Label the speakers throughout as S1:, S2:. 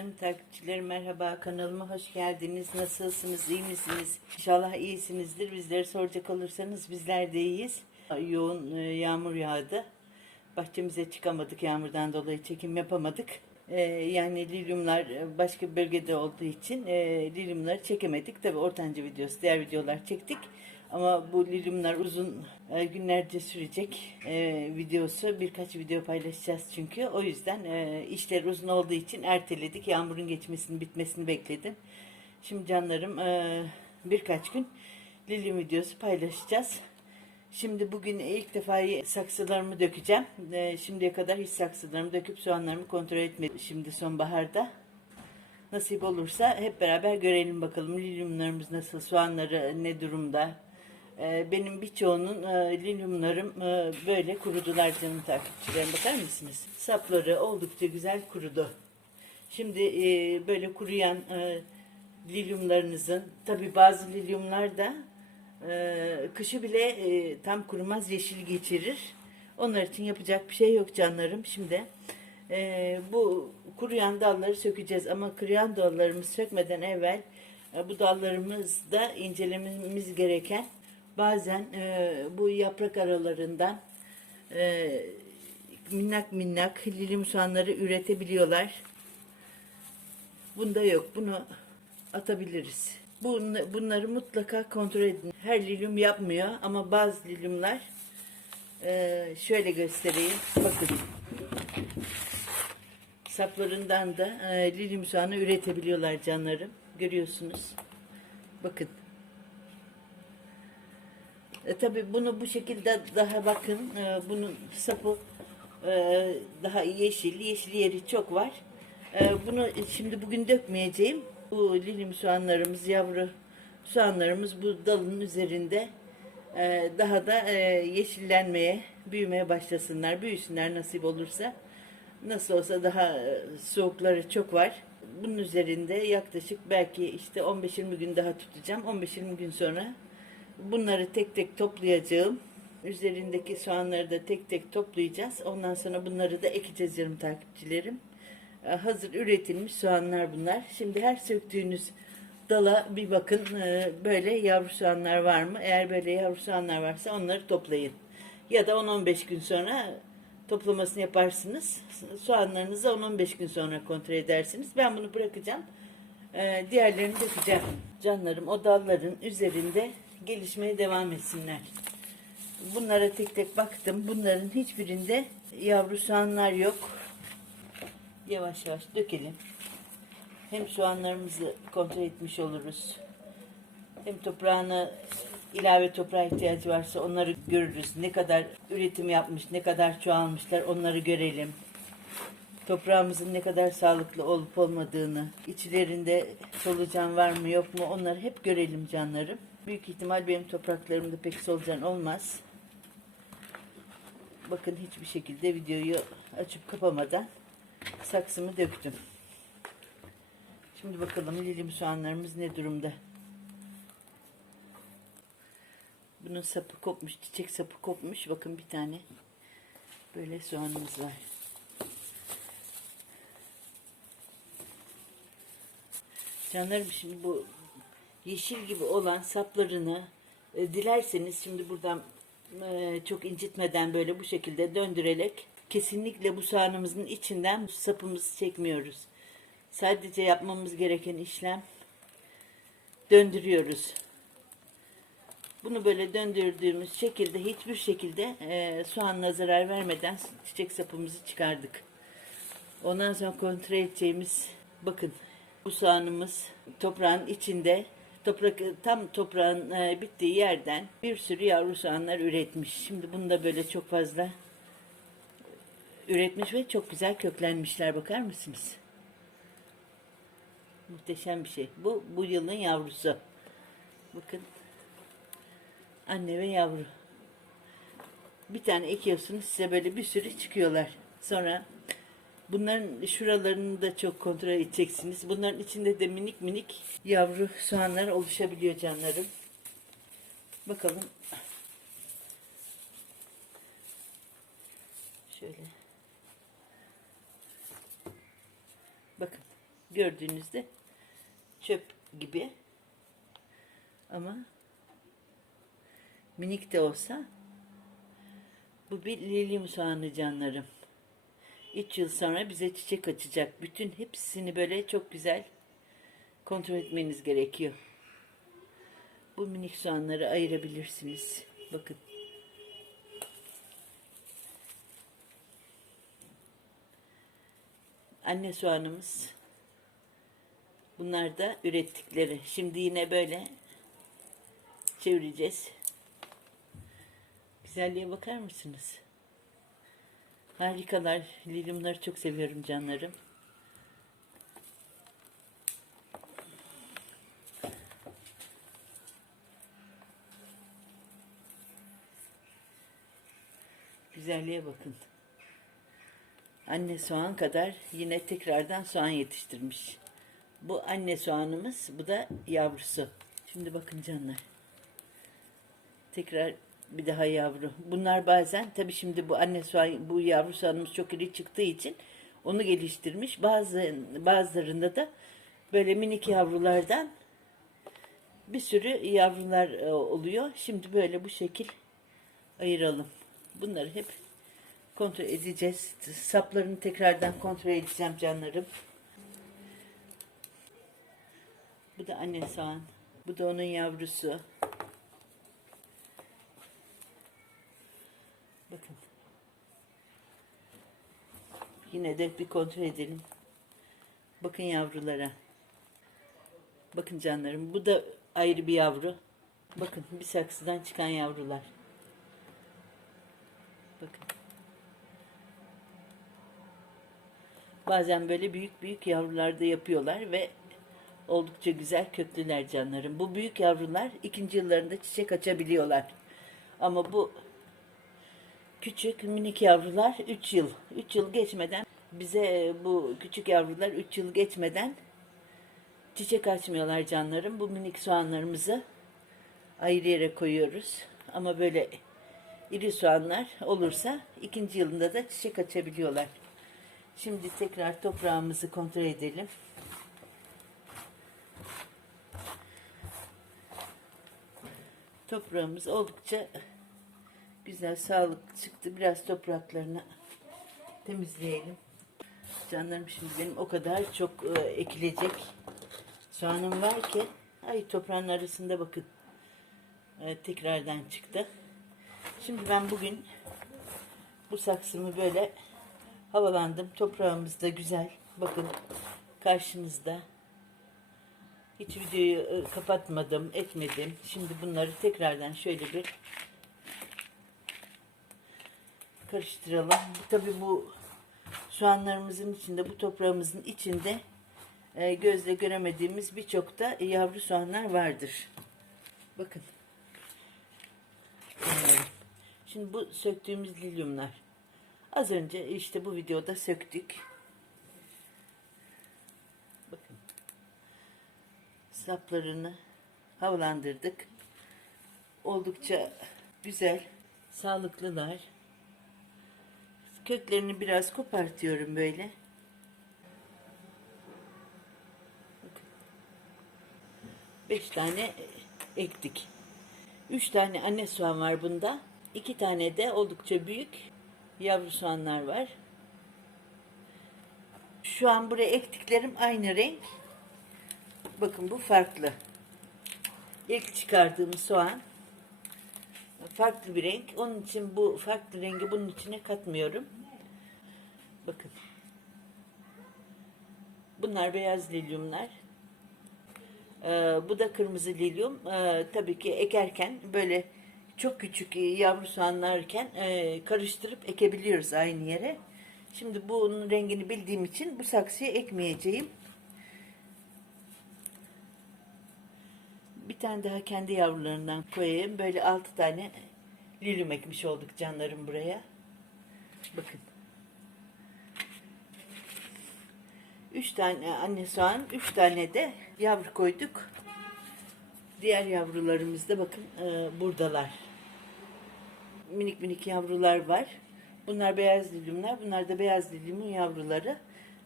S1: Canım takipçilerim merhaba kanalıma hoş geldiniz. Nasılsınız iyi misiniz? İnşallah iyisinizdir. Bizleri soracak olursanız bizler de iyiyiz. Yoğun e, yağmur yağdı. Bahçemize çıkamadık yağmurdan dolayı çekim yapamadık. E, yani lilyumlar e, başka bir bölgede olduğu için lilyumları çekemedik. Tabi ortanca videosu diğer videolar çektik. Ama bu lilyumlar uzun e, günlerce sürecek e, videosu. Birkaç video paylaşacağız çünkü. O yüzden e, işler uzun olduğu için erteledik. Yağmurun geçmesini, bitmesini bekledim. Şimdi canlarım e, birkaç gün lilyum videosu paylaşacağız. Şimdi bugün ilk defa saksılarımı dökeceğim. E, şimdiye kadar hiç saksılarımı döküp soğanlarımı kontrol etmedim. Şimdi sonbaharda. Nasip olursa hep beraber görelim bakalım lilyumlarımız nasıl, soğanları ne durumda. Ee, benim birçoğunun e, lilyumlarım e, böyle kurudular canım takipçilerim bakar mısınız? Sapları oldukça güzel kurudu. Şimdi e, böyle kuruyan lilyumlarınızın, tabi bazı lilyumlar da kışı bile tam kurumaz yeşil geçirir. Onlar için yapacak bir şey yok canlarım. Şimdi bu kuruyan dalları sökeceğiz ama kuruyan dallarımızı sökmeden evvel bu dallarımızda incelememiz gereken bazen e, bu yaprak aralarından e, minnak minnak lilim soğanları üretebiliyorlar. Bunda yok. Bunu atabiliriz. Bun- Bunları mutlaka kontrol edin. Her lilyum yapmıyor ama bazı lilyumlar e, şöyle göstereyim. Bakın. Saplarından da e, lilyum üretebiliyorlar canlarım. Görüyorsunuz. Bakın. E, tabii bunu bu şekilde daha bakın. E, bunun sapı e, daha yeşil. Yeşil yeri çok var. E, bunu şimdi bugün dökmeyeceğim. Bu lilim soğanlarımız, yavru soğanlarımız bu dalın üzerinde e, daha da e, yeşillenmeye, büyümeye başlasınlar. Büyüsünler nasip olursa. Nasıl olsa daha e, soğukları çok var. Bunun üzerinde yaklaşık belki işte 15-20 gün daha tutacağım. 15-20 gün sonra bunları tek tek toplayacağım. Üzerindeki soğanları da tek tek toplayacağız. Ondan sonra bunları da ekeceğiz yarım takipçilerim. E, Hazır üretilmiş soğanlar bunlar. Şimdi her söktüğünüz dala bir bakın e, böyle yavru soğanlar var mı? Eğer böyle yavru soğanlar varsa onları toplayın. Ya da 10-15 gün sonra toplamasını yaparsınız. Soğanlarınızı 10-15 gün sonra kontrol edersiniz. Ben bunu bırakacağım. Ee, diğerlerini dökeceğim. Canlarım o dalların üzerinde gelişmeye devam etsinler. Bunlara tek tek baktım. Bunların hiçbirinde yavru soğanlar yok. Yavaş yavaş dökelim. Hem soğanlarımızı kontrol etmiş oluruz. Hem toprağına ilave toprağa ihtiyacı varsa onları görürüz. Ne kadar üretim yapmış, ne kadar çoğalmışlar onları görelim. Toprağımızın ne kadar sağlıklı olup olmadığını, içlerinde solucan var mı yok mu onları hep görelim canlarım. Büyük ihtimal benim topraklarımda pek solucan olmaz. Bakın hiçbir şekilde videoyu açıp kapamadan saksımı döktüm. Şimdi bakalım lilim soğanlarımız ne durumda. Bunun sapı kopmuş, çiçek sapı kopmuş. Bakın bir tane böyle soğanımız var. Canlarım şimdi bu yeşil gibi olan saplarını e, dilerseniz şimdi buradan e, çok incitmeden böyle bu şekilde döndürerek kesinlikle bu soğanımızın içinden sapımızı çekmiyoruz. Sadece yapmamız gereken işlem döndürüyoruz. Bunu böyle döndürdüğümüz şekilde hiçbir şekilde e, soğanla zarar vermeden çiçek sapımızı çıkardık. Ondan sonra kontrol edeceğimiz bakın bu soğanımız toprağın içinde toprak tam toprağın e, bittiği yerden bir sürü yavru soğanlar üretmiş. Şimdi bunu da böyle çok fazla üretmiş ve çok güzel köklenmişler bakar mısınız? Muhteşem bir şey. Bu bu yılın yavrusu. Bakın anne ve yavru. Bir tane ekiyorsunuz size böyle bir sürü çıkıyorlar. Sonra bunların şuralarını da çok kontrol edeceksiniz. Bunların içinde de minik minik yavru soğanlar oluşabiliyor canlarım. Bakalım. Şöyle. Bakın. Gördüğünüzde çöp gibi. Ama minik de olsa bu bir lilyum soğanı canlarım. 3 yıl sonra bize çiçek açacak. Bütün hepsini böyle çok güzel kontrol etmeniz gerekiyor. Bu minik soğanları ayırabilirsiniz. Bakın. Anne soğanımız. Bunlar da ürettikleri. Şimdi yine böyle çevireceğiz. Güzelliğe bakar mısınız? Harikalar. Lilyumları çok seviyorum canlarım. Güzelliğe bakın. Anne soğan kadar yine tekrardan soğan yetiştirmiş. Bu anne soğanımız, bu da yavrusu. Şimdi bakın canlar. Tekrar bir daha yavru. Bunlar bazen tabii şimdi bu anne soğan, bu yavru soğanımız çok iri çıktığı için onu geliştirmiş. Bazı bazılarında da böyle minik yavrulardan bir sürü yavrular e, oluyor. Şimdi böyle bu şekil ayıralım. Bunları hep kontrol edeceğiz. Saplarını tekrardan kontrol edeceğim canlarım. Bu da anne soğan. Bu da onun yavrusu. Bakın. Yine de bir kontrol edelim. Bakın yavrulara. Bakın canlarım. Bu da ayrı bir yavru. Bakın bir saksıdan çıkan yavrular. Bakın. Bazen böyle büyük büyük yavrular da yapıyorlar ve oldukça güzel köklüler canlarım. Bu büyük yavrular ikinci yıllarında çiçek açabiliyorlar. Ama bu küçük minik yavrular 3 yıl. 3 yıl geçmeden bize bu küçük yavrular 3 yıl geçmeden çiçek açmıyorlar canlarım. Bu minik soğanlarımızı ayrı yere koyuyoruz. Ama böyle iri soğanlar olursa ikinci yılında da çiçek açabiliyorlar. Şimdi tekrar toprağımızı kontrol edelim. Toprağımız oldukça güzel, sağlıklı çıktı. Biraz topraklarını temizleyelim. Canlarım şimdi benim o kadar çok e, ekilecek soğanım var ki ay toprağın arasında bakın e, tekrardan çıktı. Şimdi ben bugün bu saksımı böyle havalandım. Toprağımız da güzel. Bakın karşınızda. Hiç videoyu e, kapatmadım, etmedim. Şimdi bunları tekrardan şöyle bir karıştıralım. Tabii bu soğanlarımızın içinde, bu toprağımızın içinde e, gözle göremediğimiz birçok da yavru soğanlar vardır. Bakın. Şimdi bu söktüğümüz lilyumlar. Az önce işte bu videoda söktük. Bakın. Saplarını havalandırdık. Oldukça güzel, sağlıklılar. Köklerini biraz kopartıyorum böyle. Beş tane ektik. Üç tane anne soğan var bunda. İki tane de oldukça büyük yavru soğanlar var. Şu an buraya ektiklerim aynı renk. Bakın bu farklı. İlk çıkardığım soğan farklı bir renk. Onun için bu farklı rengi bunun içine katmıyorum. Bakın. Bunlar beyaz lilyumlar. Ee, bu da kırmızı lilyum. Ee, tabii ki ekerken böyle çok küçük yavru soğanlarken e, karıştırıp ekebiliyoruz aynı yere. Şimdi bunun rengini bildiğim için bu saksıya ekmeyeceğim. Bir tane daha kendi yavrularından koyayım. Böyle altı tane lilyum ekmiş olduk canlarım buraya. Bakın. Üç tane anne soğan, üç tane de yavru koyduk. Diğer yavrularımız da bakın e, buradalar. Minik minik yavrular var. Bunlar beyaz lilyumlar. Bunlar da beyaz lilyumun yavruları.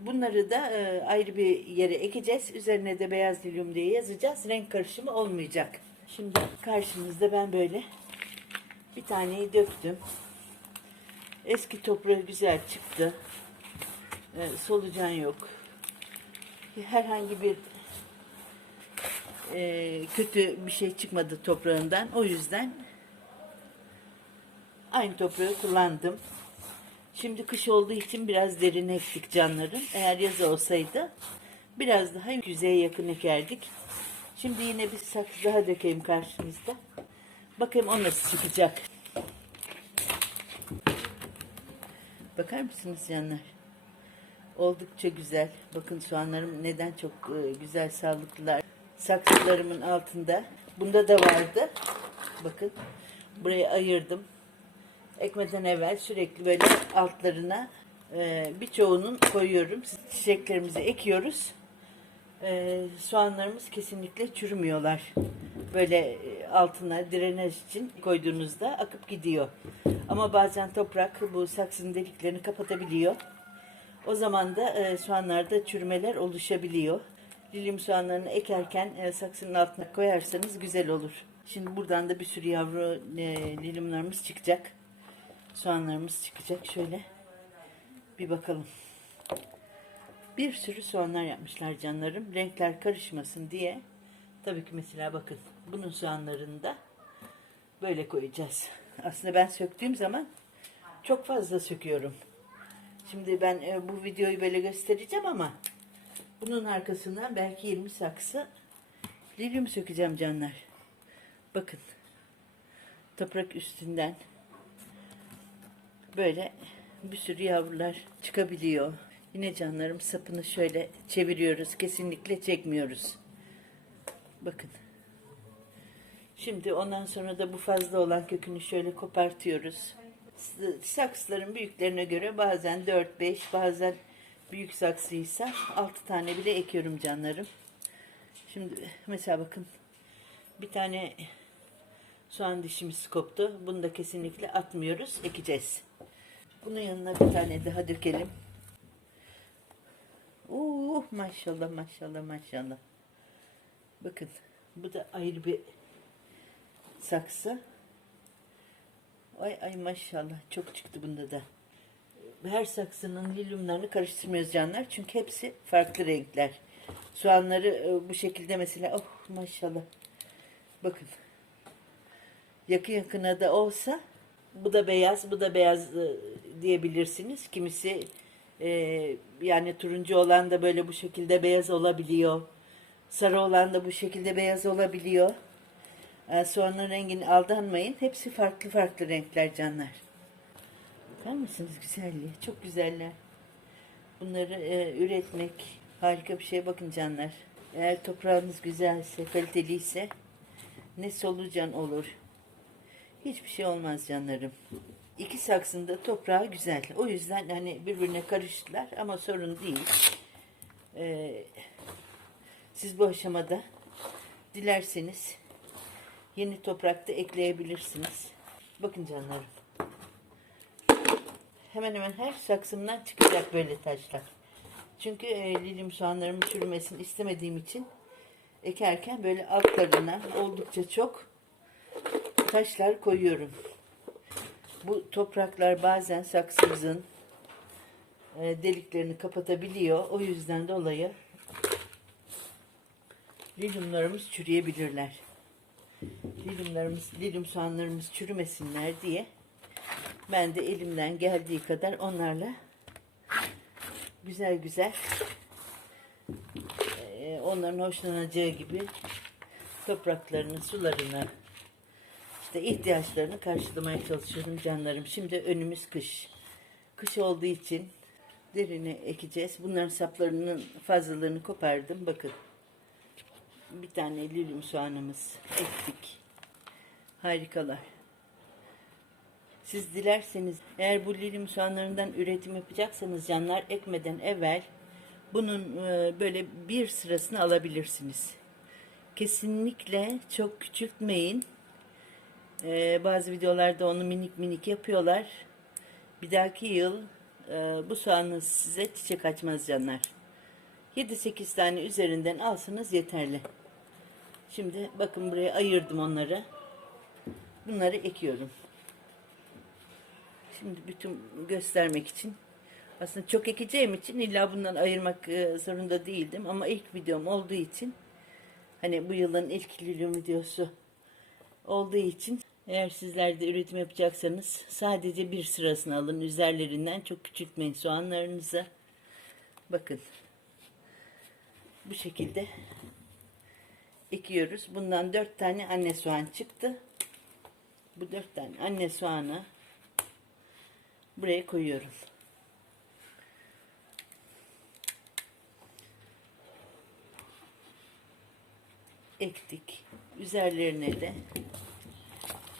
S1: Bunları da e, ayrı bir yere ekeceğiz. Üzerine de beyaz lilyum diye yazacağız. Renk karışımı olmayacak. Şimdi karşınızda ben böyle bir taneyi döktüm. Eski toprağı güzel çıktı. E, solucan yok. Herhangi bir e, kötü bir şey çıkmadı toprağından. O yüzden aynı toprağı kullandım. Şimdi kış olduğu için biraz derin ektik canlarım. Eğer yaz olsaydı biraz daha yüzeye yakın ekerdik. Şimdi yine bir saksı daha dökeyim karşınızda. Bakayım o nasıl çıkacak. Bakar mısınız canlar? Oldukça güzel. Bakın soğanlarım neden çok e, güzel sağlıklılar. Saksılarımın altında. Bunda da vardı. Bakın. Buraya ayırdım. Ekmeden evvel sürekli böyle altlarına e, birçoğunun koyuyorum. Çiçeklerimizi ekiyoruz. E, soğanlarımız kesinlikle çürümüyorlar. Böyle altına drenaj için koyduğunuzda akıp gidiyor. Ama bazen toprak bu saksının deliklerini kapatabiliyor. O zaman da e, soğanlarda çürümeler oluşabiliyor. Lilyum soğanlarını ekerken e, saksının altına koyarsanız güzel olur. Şimdi buradan da bir sürü yavru e, lilyumlarımız çıkacak. Soğanlarımız çıkacak. Şöyle bir bakalım. Bir sürü soğanlar yapmışlar canlarım. Renkler karışmasın diye. Tabii ki mesela bakın bunun soğanlarını da böyle koyacağız. Aslında ben söktüğüm zaman çok fazla söküyorum. Şimdi ben e, bu videoyu böyle göstereceğim ama bunun arkasından belki 20 saksı lilyum sökeceğim canlar. Bakın. Toprak üstünden böyle bir sürü yavrular çıkabiliyor. Yine canlarım sapını şöyle çeviriyoruz. Kesinlikle çekmiyoruz. Bakın. Şimdi ondan sonra da bu fazla olan kökünü şöyle kopartıyoruz. Saksıların büyüklerine göre bazen 4-5 bazen büyük saksıysa 6 tane bile ekiyorum canlarım. Şimdi mesela bakın bir tane soğan dişimiz koptu. Bunu da kesinlikle atmıyoruz. Ekeceğiz. Bunun yanına bir tane daha dökelim. Uh maşallah maşallah maşallah. Bakın bu da ayrı bir saksı. Ay ay maşallah çok çıktı bunda da. Her saksının lilyumlarını karıştırmıyoruz canlar. Çünkü hepsi farklı renkler. Soğanları e, bu şekilde mesela oh maşallah. Bakın. Yakın yakına da olsa bu da beyaz, bu da beyaz e, diyebilirsiniz. Kimisi e, yani turuncu olan da böyle bu şekilde beyaz olabiliyor. Sarı olan da bu şekilde beyaz olabiliyor. E, soğanın rengini aldanmayın. Hepsi farklı farklı renkler canlar. Bakar mısınız güzelliği? Çok güzeller. Bunları e, üretmek harika bir şey. Bakın canlar. Eğer toprağınız güzelse, kaliteliyse ne solucan olur. Hiçbir şey olmaz canlarım. İki saksında toprağı güzel. O yüzden hani birbirine karıştılar ama sorun değil. Ee, siz bu aşamada dilerseniz yeni toprakta ekleyebilirsiniz. Bakın canlarım. Hemen hemen her saksımdan çıkacak böyle taşlar. Çünkü e, lilim soğanlarımın çürümesini istemediğim için ekerken böyle altlarına oldukça çok taşlar koyuyorum. Bu topraklar bazen saksımızın e, deliklerini kapatabiliyor. O yüzden dolayı lilyumlarımız çürüyebilirler. Lilyumlarımız, lilyum soğanlarımız çürümesinler diye ben de elimden geldiği kadar onlarla güzel güzel e, onların hoşlanacağı gibi topraklarını, sularını işte ihtiyaçlarını karşılamaya çalışıyorum canlarım. Şimdi önümüz kış. Kış olduğu için derine ekeceğiz. Bunların saplarının fazlalığını kopardım. Bakın. Bir tane lilyum soğanımız ektik. Harikalar. Siz dilerseniz eğer bu lilyum soğanlarından üretim yapacaksanız canlar ekmeden evvel bunun e, böyle bir sırasını alabilirsiniz. Kesinlikle çok küçültmeyin. Ee, bazı videolarda onu minik minik yapıyorlar. Bir dahaki yıl e, bu soğanın size çiçek açmaz canlar. 7-8 tane üzerinden alsanız yeterli. Şimdi bakın buraya ayırdım onları. Bunları ekiyorum. Şimdi bütün göstermek için. Aslında çok ekeceğim için illa bundan ayırmak e, zorunda değildim. Ama ilk videom olduğu için hani bu yılın ilk lilyum videosu olduğu için eğer sizler de üretim yapacaksanız sadece bir sırasını alın. Üzerlerinden çok küçültmeyin soğanlarınızı. Bakın. Bu şekilde ekiyoruz bundan dört tane anne soğan çıktı bu dört tane anne soğanı buraya koyuyorum ektik. Üzerlerine de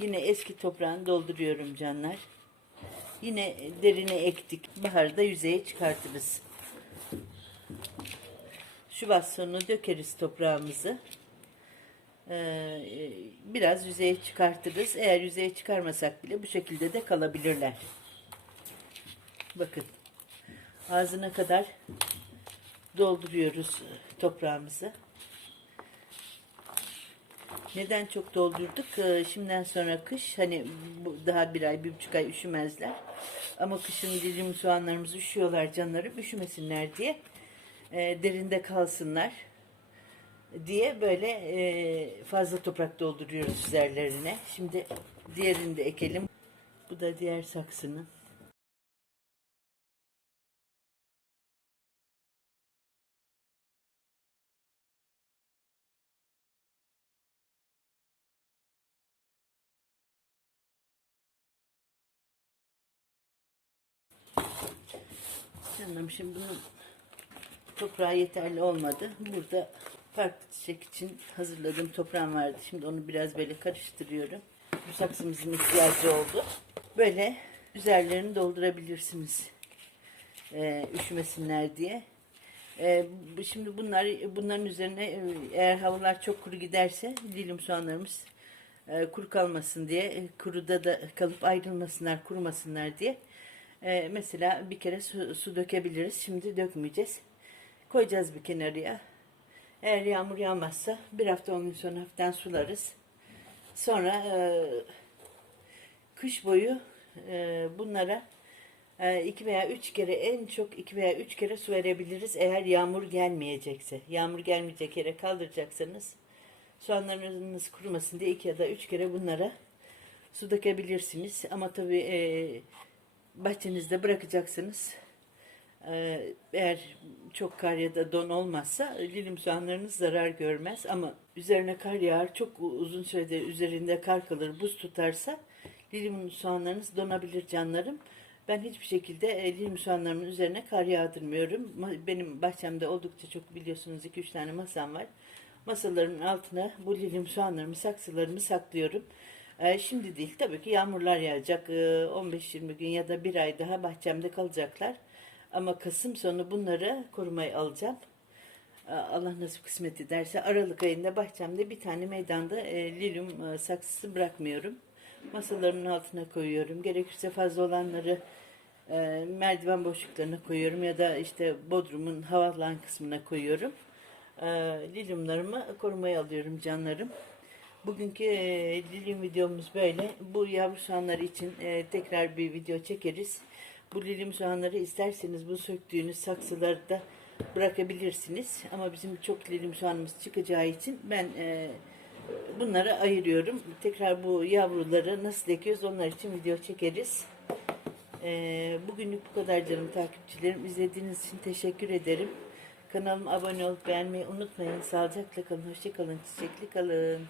S1: yine eski toprağını dolduruyorum canlar. Yine derine ektik. Baharda yüzeye çıkartırız. Şubat sonu dökeriz toprağımızı. Ee, biraz yüzeye çıkartırız. Eğer yüzeye çıkarmasak bile bu şekilde de kalabilirler. Bakın. Ağzına kadar dolduruyoruz toprağımızı. Neden çok doldurduk? Ee, Şimdiden sonra kış hani daha bir ay bir buçuk ay üşümezler. Ama kışın dilim soğanlarımız üşüyorlar canlarım üşümesinler diye e, derinde kalsınlar diye böyle e, fazla toprak dolduruyoruz üzerlerine. Şimdi diğerini de ekelim. Bu da diğer saksının. Canım şimdi bunun toprağı yeterli olmadı. Burada farklı çiçek için hazırladığım toprağım vardı. Şimdi onu biraz böyle karıştırıyorum. Bu saksımızın ihtiyacı oldu. Böyle üzerlerini doldurabilirsiniz. Ee, üşümesinler diye. Ee, şimdi bunlar bunların üzerine e, eğer havalar çok kuru giderse dilim soğanlarımız e, kuru kalmasın diye e, kuruda da kalıp ayrılmasınlar kurumasınlar diye e, mesela bir kere su, su dökebiliriz şimdi dökmeyeceğiz koyacağız bir kenarıya eğer yağmur yağmazsa bir hafta on gün sonra hafiften sularız sonra e, kış boyu e, bunlara e, iki veya üç kere en çok iki veya üç kere su verebiliriz eğer yağmur gelmeyecekse. Yağmur gelmeyecek yere kaldıracaksanız soğanlarınız kurumasın diye iki ya da üç kere bunlara su dökebilirsiniz. Ama tabii e, bahçenizde bırakacaksınız. E, eğer çok kar ya da don olmazsa lilim soğanlarınız zarar görmez. Ama üzerine kar yağar, çok uzun sürede üzerinde kar kalır, buz tutarsa lilim soğanlarınız donabilir canlarım. Ben hiçbir şekilde e, lilim soğanlarımın üzerine kar yağdırmıyorum. Benim bahçemde oldukça çok biliyorsunuz 2-3 tane masam var. Masaların altına bu lilim soğanlarımı, saksılarımı saklıyorum. E, şimdi değil tabii ki yağmurlar yağacak. E, 15-20 gün ya da bir ay daha bahçemde kalacaklar. Ama Kasım sonu bunları korumaya alacağım. Allah nasip kısmet ederse Aralık ayında bahçemde bir tane meydanda e, lilyum e, saksısı bırakmıyorum. Masalarımın altına koyuyorum. Gerekirse fazla olanları e, merdiven boşluklarına koyuyorum ya da işte bodrumun havalan kısmına koyuyorum. E, lilyumlarımı korumaya alıyorum canlarım. Bugünkü e, lilyum videomuz böyle. Bu yavru soğanları için e, tekrar bir video çekeriz. Bu lilyum soğanları isterseniz bu söktüğünüz saksılarda bırakabilirsiniz. Ama bizim çok lilyum soğanımız çıkacağı için ben e, bunları ayırıyorum. Tekrar bu yavruları nasıl ekiyoruz onlar için video çekeriz. E, bugünlük bu kadar canım takipçilerim. İzlediğiniz için teşekkür ederim. Kanalıma abone olup beğenmeyi unutmayın. Sağlıcakla kalın, hoşça kalın, çiçekli kalın.